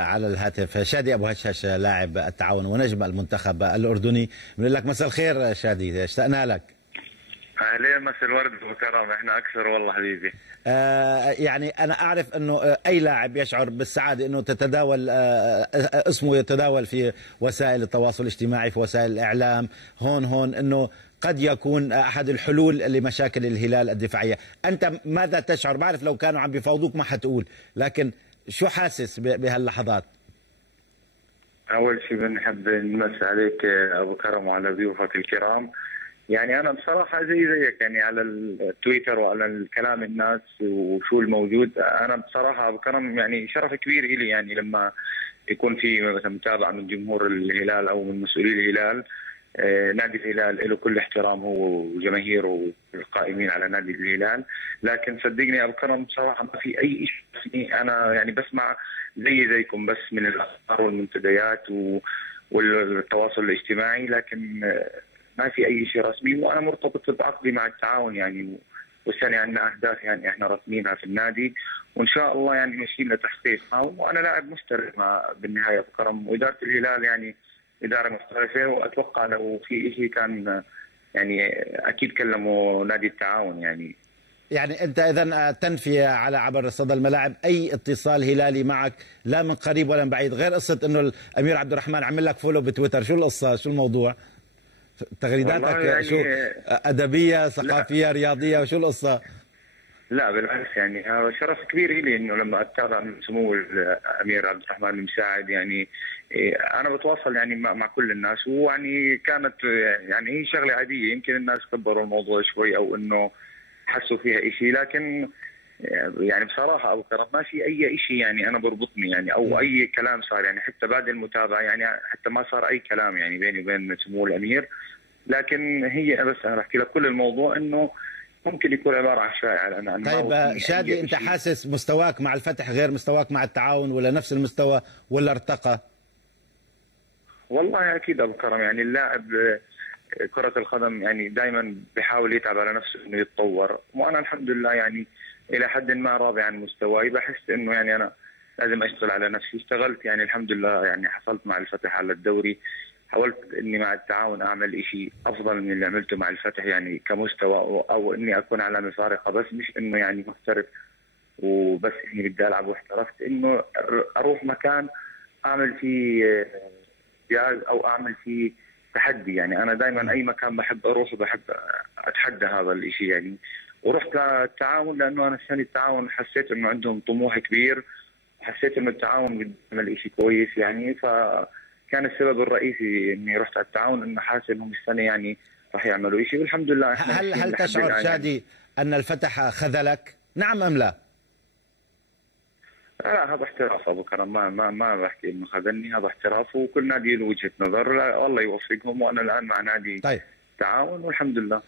على الهاتف شادي أبو هشاش لاعب التعاون ونجم المنتخب الأردني. بنقول لك مساء الخير شادي، اشتقنا لك. اهلين، مساء الورد والكرم، احنا اكثر والله حبيبي. يعني انا اعرف انه اي لاعب يشعر بالسعاده انه تتداول اسمه يتداول في وسائل التواصل الاجتماعي، في وسائل الاعلام، هون انه قد يكون احد الحلول لمشاكل الهلال الدفاعيه. انت ماذا تشعر؟ بعرف لو كانوا عم بيفاوضوك ما حتقول، لكن شو حاسس بهاللحظات؟ اول شيء بنحب نمسي عليك ابو كرم وعلى ضيوفك الكرام. يعني انا بصراحه زيك يعني على التويتر وعلى الكلام الناس وشو الموجود. انا بصراحه ابو كرم يعني شرف كبير لي يعني لما يكون في مثلا متابعه من جمهور الهلال او من مسؤولي الهلال. نادي الهلال له كل احترام هو وجماهيره والقائمين على نادي الهلال، لكن صدقني ابو كرم بصراحه ما في اي شيء رسمي. انا يعني بسمع زيكم بس من الاخبار والمنتديات والتواصل الاجتماعي، لكن ما في اي شيء رسمي. وانا مرتبط بعقدي مع التعاون يعني، والسنه عندنا اهداف يعني احنا راسمينها في النادي، وان شاء الله يعني ماشيين لتحقيقها. وانا لاعب محترف بالنهايه ابو كرم، واداره الهلال يعني اداره محترفه، واتوقع لو في شيء كان يعني اكيد كلموا نادي التعاون يعني. يعني انت اذا تنفي على عبر صدى الملاعب اي اتصال هلالي معك، لا من قريب ولا من بعيد، غير قصه انه الامير عبد الرحمن عمل لك فولو بتويتر. شو القصه؟ شو الموضوع؟ تغريداتك يعني شو؟ ادبيه، ثقافيه، رياضيه، وشو القصه؟ لا بالعكس، يعني هذا شرف كبير لي انه لما اتابع من سمو الامير عبد الرحمن المساعد. يعني انا بتواصل يعني مع كل الناس، ويعني كانت يعني هي شغله عاديه. يمكن الناس كبروا الموضوع شوي او انه حسوا فيها شيء، لكن يعني بصراحه ابو كرم ما في اي شيء يعني انا بربطني يعني او اي كلام صار يعني حتى بعد المتابعه، يعني حتى ما صار اي كلام يعني بيني وبين سمو الامير. لكن هي بس انا بحكي لك كل الموضوع انه ممكن يكون عباره عن شائعه. انا طيب شادي، انت حاسس مستواك مع الفتح غير مستواك مع التعاون، ولا نفس المستوى ولا ارتقى؟ والله اكيد ابو كرم، يعني اللاعب كرة القدم يعني دائما بيحاول يتعب على نفسه انه يتطور، وانا الحمد لله يعني الى حد ما راضي عن مستواي. بحس انه يعني انا لازم اشتغل على نفسي. اشتغلت يعني الحمد لله، يعني حصلت مع الفتح على الدوري. حاولت اني مع التعاون اعمل شيء افضل من اللي عملته مع الفتح يعني كمستوى، او اني اكون علامه فارقه، بس مش انه يعني محترف وبس اني بدي العب واحترفت. انه اروح مكان اعمل فيه جهاز او اعمل فيه تحدي. يعني انا دائما اي مكان بحب اروح وبحب اتحدى هذا الشيء يعني. ورحت للتعاون لانه انا السنه التعاون حسيت انه عندهم طموح كبير، حسيت انه التعاون بيعمل شيء كويس يعني. فكان السبب الرئيسي اني رحت على التعاون، انه حاسس انهم السنه يعني راح يعملوا شيء، والحمد لله احنا هل تشعر شادي يعني ان الفتح خذلك؟ نعم ام لا؟ لا، هذا احتراف ابو كرم. ما بحكي انه خذلني، هذا احتراف، وكل نادي له وجهه نظر. لا والله يوفقهم، وانا الان مع نادي طيب تعاون والحمد لله.